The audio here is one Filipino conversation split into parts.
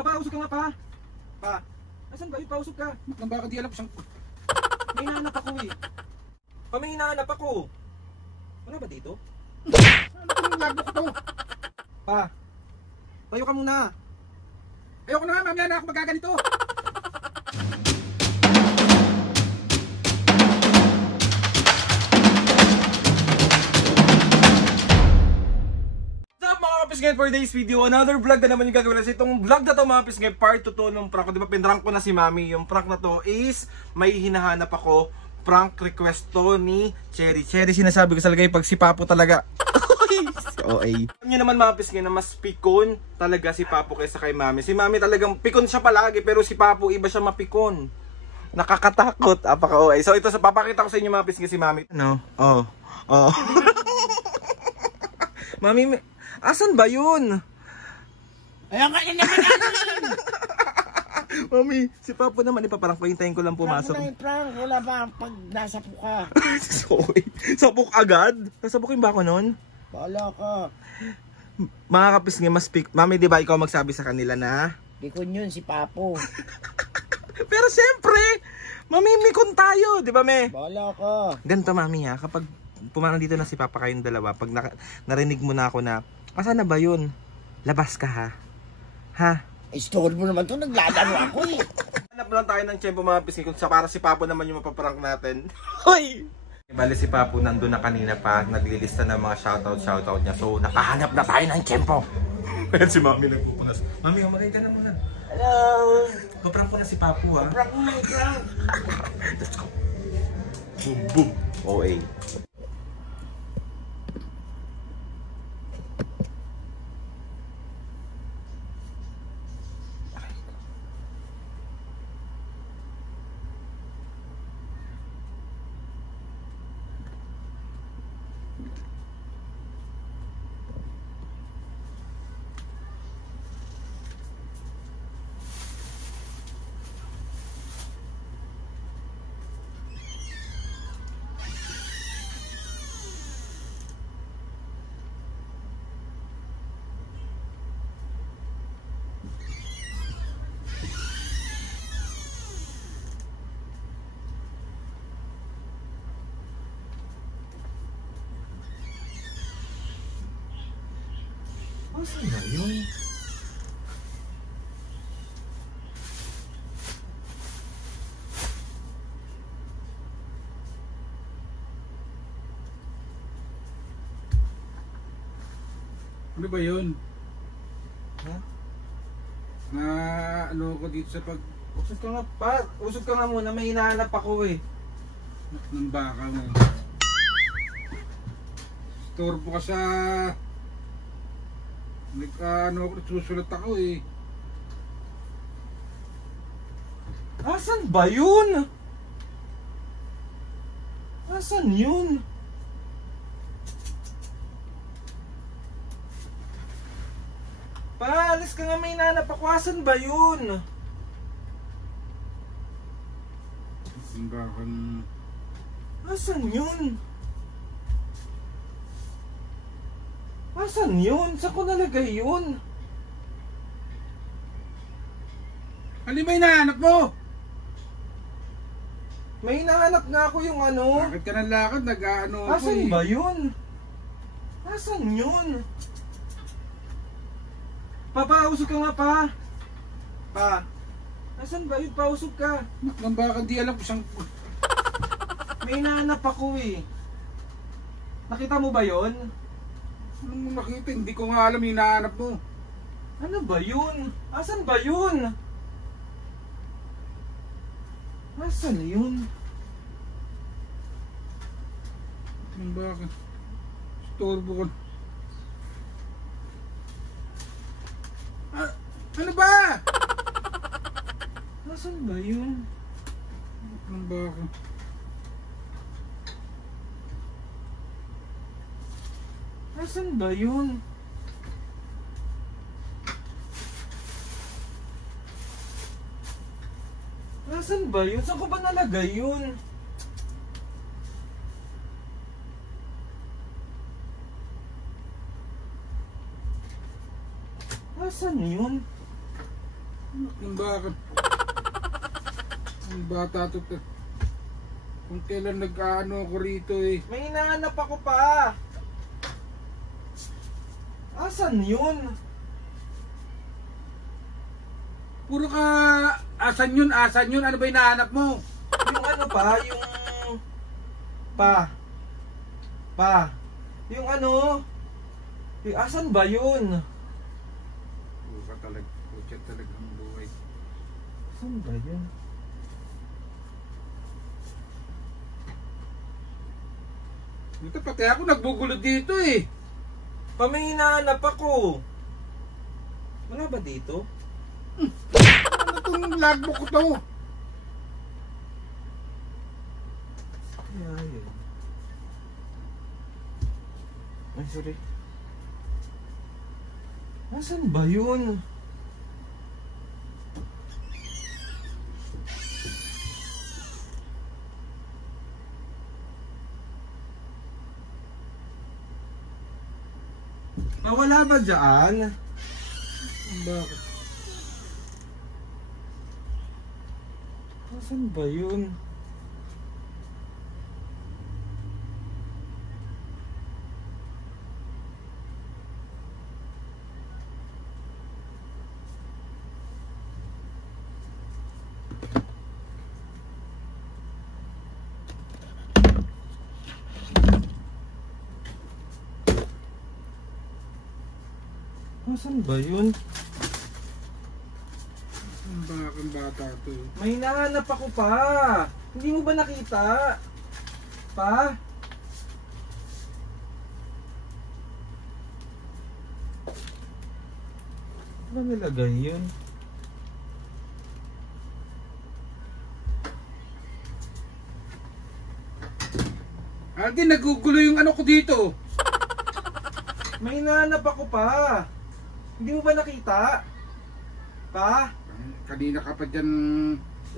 Papausog ka nga pa. Pa. Asan ba yun? Pausog ka. Nang baka di alam siyang... May hinahanap ako eh. Pa, may hinahanap ako. Wala ba dito? Ano ko yung logbook to? Pa. Tayo ka muna. Ayoko na nga, mamaya na ako magaganito. Ngayon for today's video, another vlog na naman yung gagawin natin. Itong vlog na to mga pisngay, part 2 to nung prank ko. Diba pinrank ko na si Mami. Yung prank na to is may hinahanap ako. Prank request to ni Cherry. Cherry sinasabi ko talaga pag si Papo talaga. Okay. Alam nyo naman mga pisngay na mas pikon talaga si Papo kaysa kay Mami. Si Mami talagang pikon siya palagi pero si Papo iba siya mapikon. Nakakatakot. Apaka-okay. So ito sa papakita ko sa inyo mga pisngay si Mami. Ano? Oh. Mami, asan ba yun? Ayaw ka na naman natin! Mami, si Papo naman ipaparang pahintayin ko lang pumasok. Prank na yung prank, wala ba pag nasa puka? Sorry. Sabok agad? Sasabukin ba ako nun? Bahala ka. Mga kapisngay, mas Mami, di ba ikaw magsabi sa kanila na? Bikon yun si Papo. Pero siyempre, mamimikon tayo, di ba me? Bahala ka. Ganito Mami ha, kapag pumarang dito na si Papa kayong dalawa, pag narinig mo na ako na, asan na ba yun? Labas ka ha? Ha? Store mo naman to, naglalaro ako eh. Hanap lang tayo ng tiyempo mga pisngay kung para si Papo naman yung mapaprank natin. Hoy! Bale si Papo nandun na kanina pa, naglilista ng mga shoutout niya. So nakahanap na tayo ng tiyempo. Ayan si Mami nagpupunas. Mami, umaray ka na muna. Hello! Paprank ko na si Papo ha. Prank mo yung prank. Let's go. Boom, boom. OA. Saan na yun? Ano ba yun? Ha? Na ano ko dito sa pag... Usog ka nga pa. Usog ka nga muna. May hinahanap ako eh. ng baka mo. Storbo ka sa... ano ako, susulat ako eh. Asan ba yun? Asan yun? Paalis ka nga, may nanap ako. Asan ba yun? Ang bakang... Asan yun? Asan yun? Saan ko nalagay yun? Alin ba hinahanap mo? May hinahanap nga ako yung ano. Bakit ka ng lakad? Nag-ano ako Asan eh. ba yun? Asan yun? Papausog ka nga pa. Pa. Asan ba yun? Pausog ka. Nang baka di alam ko siyang... May hinahanap ako eh. Nakita mo ba yun? Anong mo nakita? Hindi ko nga alam yung hinahanap mo. Ano ba yun? Asan ba yun? Asan yun? Nang baka... Storbo ko. Ano ba? Asan ba yun? Nang baka... Asan ba yun? Asan ba yun? Saan ko ba nalagay yun? Asan yun? Yung bakit? Ang bata to. Kung kailan nag-ano ako rito eh. May hinahanap ako pa. Asan yun? Puro ka, asan yun? Ano ba hinahanap mo? Yung ano pa, yung... Yung ano... asan ba yun? Puka talagang buhay. Asan ba yun? Dito pati ako nagbugulo dito eh. May hinahanap ako. Wala ba dito? Ano itong logbook ko to? Kaya yun. Ay, sorry. Nasaan ba yun? Wala ba dyan? Bakit? Nasaan ba yun? Nasaan ba yun? Ang bakang bata to? May hinahanap ako pa. Hindi mo ba nakita? Pa? Ano nilagay yun? Aldi, nagugulo yung ano ko dito. May hinahanap ako pa. Hindi mo ba nakita? Pa? Kanina ka pa dyan.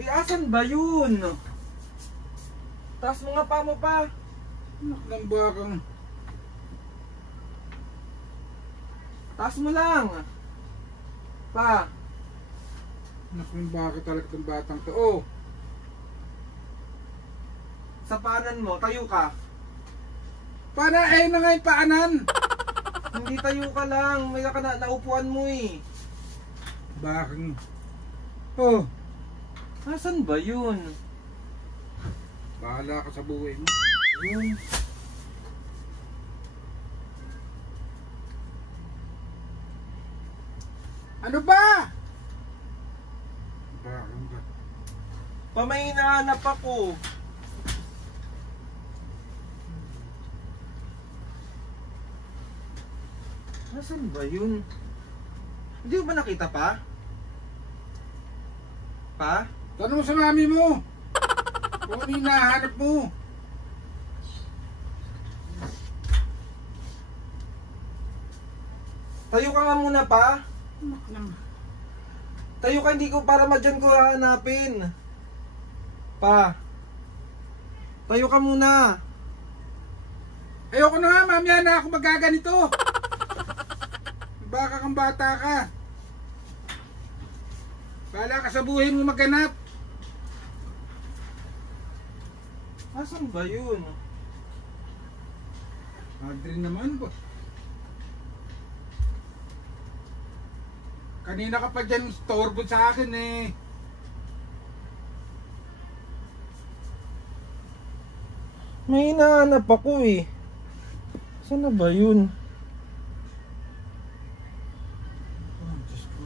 Asan ba yun? Taas mo nga pa mo pa. Anak ng bakang. Taas mo lang. Pa? Anak ng baka talaga ng batang to. Oh, Sa paanan mo, tayo ka. para eh na nga yung paanan. Hindi tayo ka lang. May naupuan mo eh. Bakang. Oh, Nasaan ba yun? bahala ka sa buhay mo. Yun. Ano ba? Bakang ka. Pa, may hinahanap ako. Nasaan ba yun? Hindi mo ba nakita pa? Pa? Tanong mo sa mami mo. Kung ano hinahanap mo. Tayo ka nga muna pa. Anak ng... Tayo ka, hindi ko para madyan ko hahanapin. Pa. Tayo ka muna. Ayoko na nga, mamaya na ako magaganito. Baka kang bata ka. Bahala ka sa buhay mo maghanap. Asan ba yun? Adrin naman po. Kanina ka pa dyan storbo sa akin eh. May hinahanap ako eh. Saan na ba yun? Oh, Diyos ko.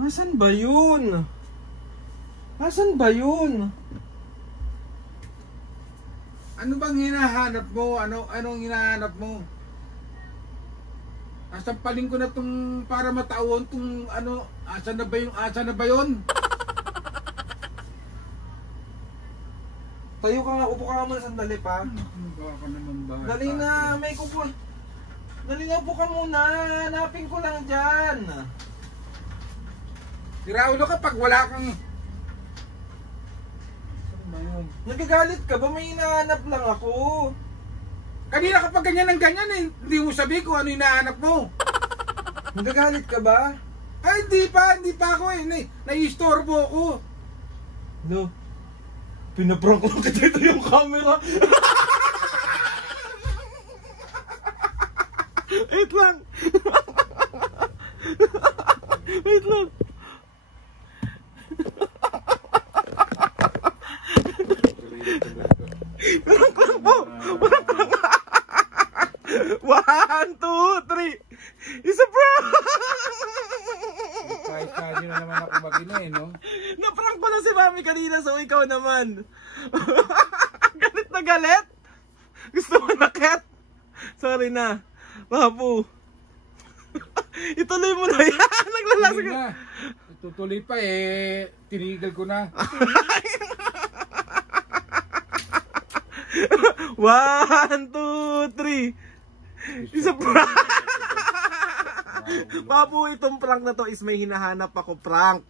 Asan ba yun? Asan ba yun? Ano bang hinahanap mo? Anong hinahanap mo? Asampalin ko na tong para matawon tong ano, asa na ba yun? Tayo ka nga, upo ka nga muna sandali pa. Ano ba ka naman ba? Dali na, may kupo. Dali na, upo ka muna. Hanapin ko lang dyan. Tiraulo ka pag wala kang... Saan ba yun? Nagagalit ka ba? May hinahanap lang ako. Kanina kapag ganyan ng ganyan eh, hindi mo sabi kung ano hinahanap mo. Nagagalit ka ba? Ay, hindi pa ako eh. Nai-istorbo ako. No. Pinaprank ko kita ito yung camera. Wait lang. Wait lang. Prank lang po. Prank lang. 1, 2, 3. It's a prank! Kahit na naman ako mag-ina eh, no? Naprank ko na si Mami kanina, so ikaw naman. Galit na galit? Gusto mo nakit? Sorry na. Papu. Ituloy mo na yan. Naglalasag ka. Tutuloy pa eh. Tinigil ko na. 1, 2, 3. Isa prank. Papu, itong prank na to is may hinahanap ako prank.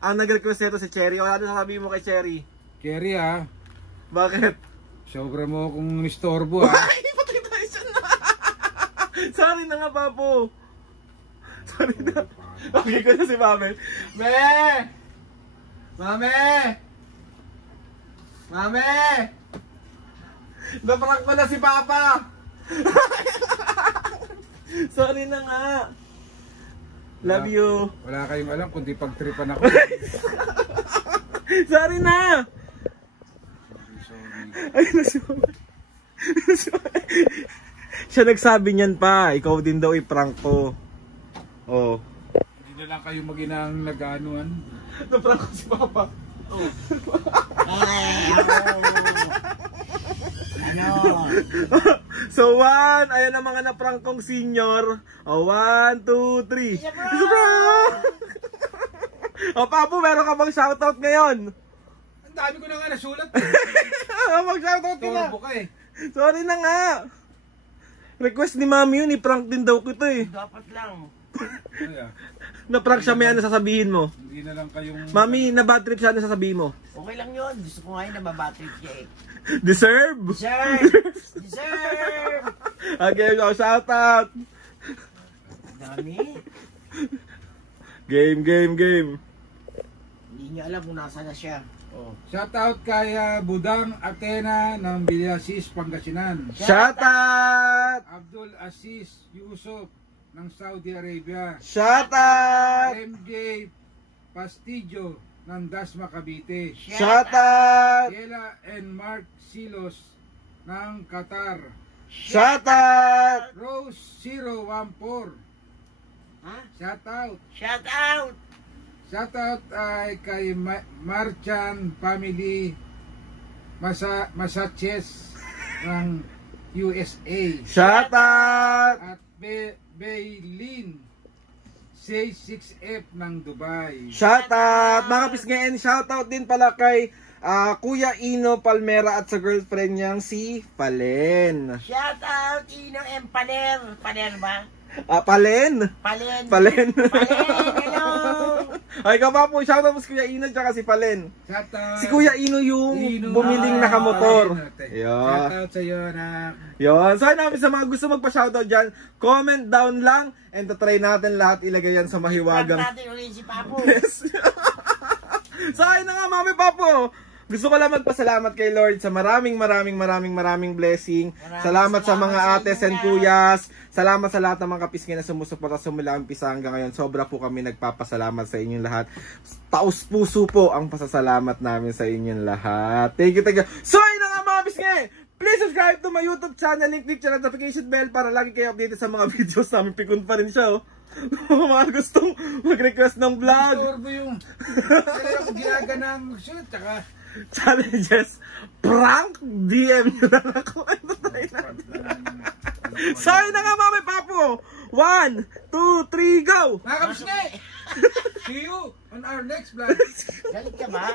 Ang nag-request nito si Cherry. O ano sasabihin mo kay Cherry? Cherry ah. Bakit? Sobra mo akong istorbo ah. Ay, patay tayo siya na. Sorry na nga, Papu. Sorry na. Okay ko na si Mami. Mami! Naprank ko na si Papa. Sorry na nga. Love you. Wala kayong alam kundi pagtripan ako. Sorry na. Ay, si Mami. Siya nagsabi niyan pa. Ikaw din daw i-prank ko. Oh. Hindi na lang kayo mag-inang nag-anuan. Naprank ko si Papa. Oh. So 1, ayan ang mga naprank kong senior. 1, 2, 3. Isa prank! O Papu, meron ka bang shoutout ngayon? Ang dami ko na nga nasulat. Mag-shoutout ka na. Torbo ka eh. Sorry na nga. Request ni Mami yun, i-prank din daw kita eh. Dapat lang. Na-prank siya, may ano sasabihin mo? Hindi na lang kayong... Mami, na-bad trip siya, ano sasabihin mo? Okay lang yun. Gusto ko ngayon na mabattery siya eh. Deserve? Deserve! Okay, so shoutout. Dami. Game. Hindi niyo alam kung nasa na siya. Oh. Shoutout kay Budang Athena ng Villasis, Pangasinan. Shoutout! Abdul Aziz Yusuf ng Saudi Arabia. Shoutout! MJ Pastillo ng Dasma, Cavite. Shoutout! Yela and Mark Silos ng Qatar. Shoutout! Rose 014. Ha? Shoutout. Shout out! Shoutout ay kay Marchan Family Massachusetts ng USA. Shoutout! At Baylin C6F ng Dubai. Shoutout! Mga pisngayan, shoutout din pala kay Kuya Ino Palmera at sa girlfriend niyang si Palen. Shout out Ino M. Paler. Paler ba? Palen? Palen. Palen. Hello! Ay, ikaw pa po, shoutout mo si Kuya Ino tsaka si Palen. Shoutout. Si Kuya Ino yung bumiling nakamotor. Shoutout sa iyo na. Yun. So, namin sa mga gusto magpa-shoutout dyan, comment down lang and try natin lahat ilagay yan sa mahiwagang... natin ulit si Papu. Yes. So, ayun na nga, Mami Papu. Gusto ko lang magpasalamat kay Lord sa maraming blessing. Salamat sa mga ates and kuyas. Salamat sa lahat ng mga kapisngin na sumusuporta simula umpisa hanggang ngayon. Sobra po kami nagpapasalamat sa inyong lahat. Taos puso po ang pasasalamat namin sa inyong lahat. Thank you. So, ayun na nga mga kapisngin. Please subscribe to my YouTube channel. Click the notification bell para lagi kayo updated sa mga videos namin. Pikon pa rin siya, oh. Mga gustong mag-request ng vlog. Istorbo yung ginaganang shoot. Tsaka challenges, prank, DM nyo lang ako. Sorry na nga, Mami Papu. 1, 2, 3, go! Mga kapisngi! See you on our next vlog. Galit ka ba?